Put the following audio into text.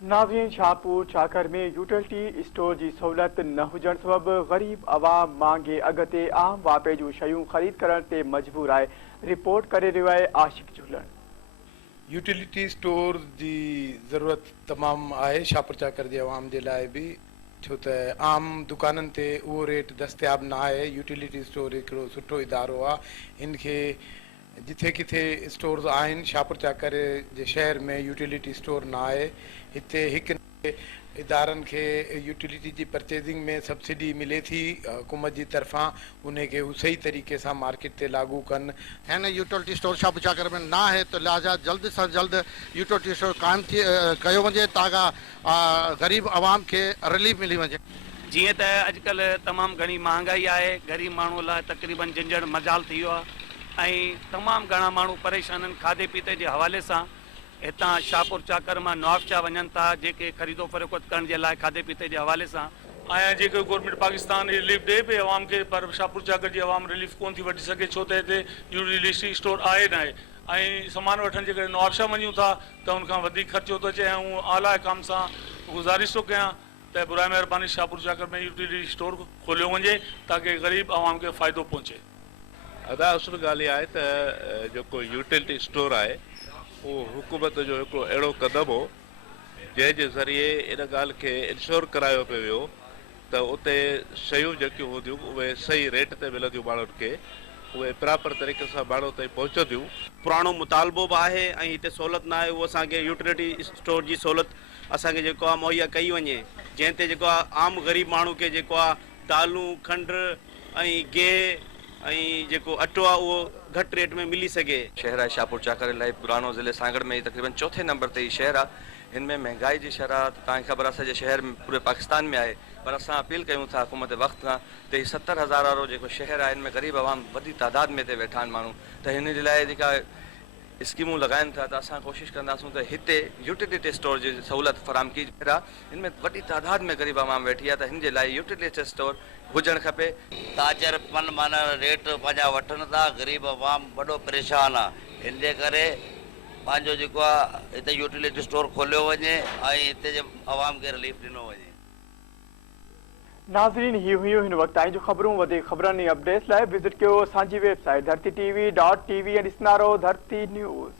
नाज़रीन, शाहपुर चाकर में यूटिलिटी स्टोर की सहूलियत न हुजण सबब गरीब आवाम महांगे अघ ते आम वापे जूं शयूं ख़रीद करण ते मजबूर आहे। रिपोर्ट करे रहियो आहे आशिक झूलण। यूटिलिटी स्टोर की ज़रूरत तमाम है शाहपुर चाकर के अवाम के लिए भी, छो त आम दुकानन ते वो रेट दस्तियाब ना है। यूटिलिटी स्टोर एक सुठो इदारो आहे। इनके जिथे किथे स्टोर्स आहिनि, शाहपुर चाकर जे शहर में यूटिलिटी स्टोर ना है। हिते हिक इदारन के यूटिलिटी की परचेजिंग में सब्सिडी मिले थी हुकूमत की तरफा, उनके हू सही तरीके से मार्केट ते लागू कन। है न यूटिलिटी स्टोर शाहपुर चाकर में ना है, तो लिहाजा जल्द से जल्द यूटिलिटी स्टोर कायम कयो वञे ताकि गरीब आवाम के रिलीफ मिली वञे। जीअं त अॼुकल्ह तमामु घणी महांगाई आहे, ग़रीब माण्हू लाइ तक़रीबन झंझण मजाल थी वियो आहे ऐं तमामु घणा माण्हू परेशान आहिनि खाधे पीते जे हवाले सां। हितां शाहपुर चाकर मां नवाबशाह वञनि था जेके ख़रीदो फरोख्त करण जे लाइ खाधे पीते जे हवाले सां। आया जेके गवर्नमेंट पाकिस्तान रिलीफ ॾे पई आवाम खे, पर शाहपुर चाकर जी आवाम रिलीफ कोन थी वठी सघे, छो त हिते यूटिलिटी स्टोर आहे न आहे। ऐं सामान वठण जे करे नवाबशाह वञूं था त उनखां वधीक ख़र्चो थो अचे। ऐं आला काम सां गुज़ारिश थो कयां त बुराए महिरबानी शाहपुर चाकर में यूटिलिटी स्टोर खोलियो वञे ताकि ग़रीब आवाम खे फ़ाइदो पहुचे। अदा असुल ॻाल्हि इहा आहे त जेको यूटिलिटी स्टोर आहे उहो हुकूमत जो हिकिड़ो अहिड़ो क़दम हो जंहिंजे ज़रिए इन ॻाल्हि खे इंश्योर करायो पियो वियो त उते शयूं जेकियूं हूंदियूं उहे सही रेट ते मिलंदियूं, माण्हुनि खे उहे प्रॉपर तरीक़े सां माण्हू ताईं पहुचंदियूं। पुराणो मुतालबो बि आहे ऐं हिते सहूलियत न आहे, उहो असांखे यूटिलिटी स्टोर जी सहूलियत असांखे जेको आहे मुहैया कई वञे, जंहिं ते जेको आहे आम ग़रीब माण्हू खे जेको आहे दालूं, खंड ऐं गिहु ऐं जेको अटो आहे उहो घटि रेट में मिली सघे। शहर है शाहपुर चाकर इलाही पुरानो ज़िले सांगड़ में तकरीबन चौथे नंबर ते ही शहर आहे। हिन में महंगाई जी शरह तव्हांखे ख़बर आहे सॼे शहर में पूरे पाकिस्तान में आहे, पर असां अपील कयूं था हुकूमत वक़्त खां त ही 70,000 वारो जेको शहर आहे, हिन में ग़रीब आवाम वॾी तादाद में ते वेठा आहिनि माण्हू, त हिन जे लाइ जेका स्कीमूं लॻाइनि था त असां कोशिशि कंदासूं त हिते यूटिलिटी स्टोर जी सहूलियत फराम की आहे। हिन में वॾी तादाद में ग़रीब आवाम वेठी आहे, त हिन जे लाइ यूटिलिटी स्टोर हुजणु खपे। ताजर पन माना रेट पंहिंजा वठनि था, ग़रीब आवाम वॾो परेशान आहे। हिन जे करे पंहिंजो जेको आहे हिते यूटिलिटी स्टोर खोलियो वञे ऐं हिते जे आवाम खे रिलीफ ॾिनो वञे। नाज़रीन, ही हुयूं हिन वक़्त ताईं जूं ख़बरूं। वधीक ख़बरनि ऐं अपडेट्स लाइ विज़िट कयो असांजी वेबसाइट धरती TV.tv ऐं ॾिसंदा रहो धरती न्यूज़।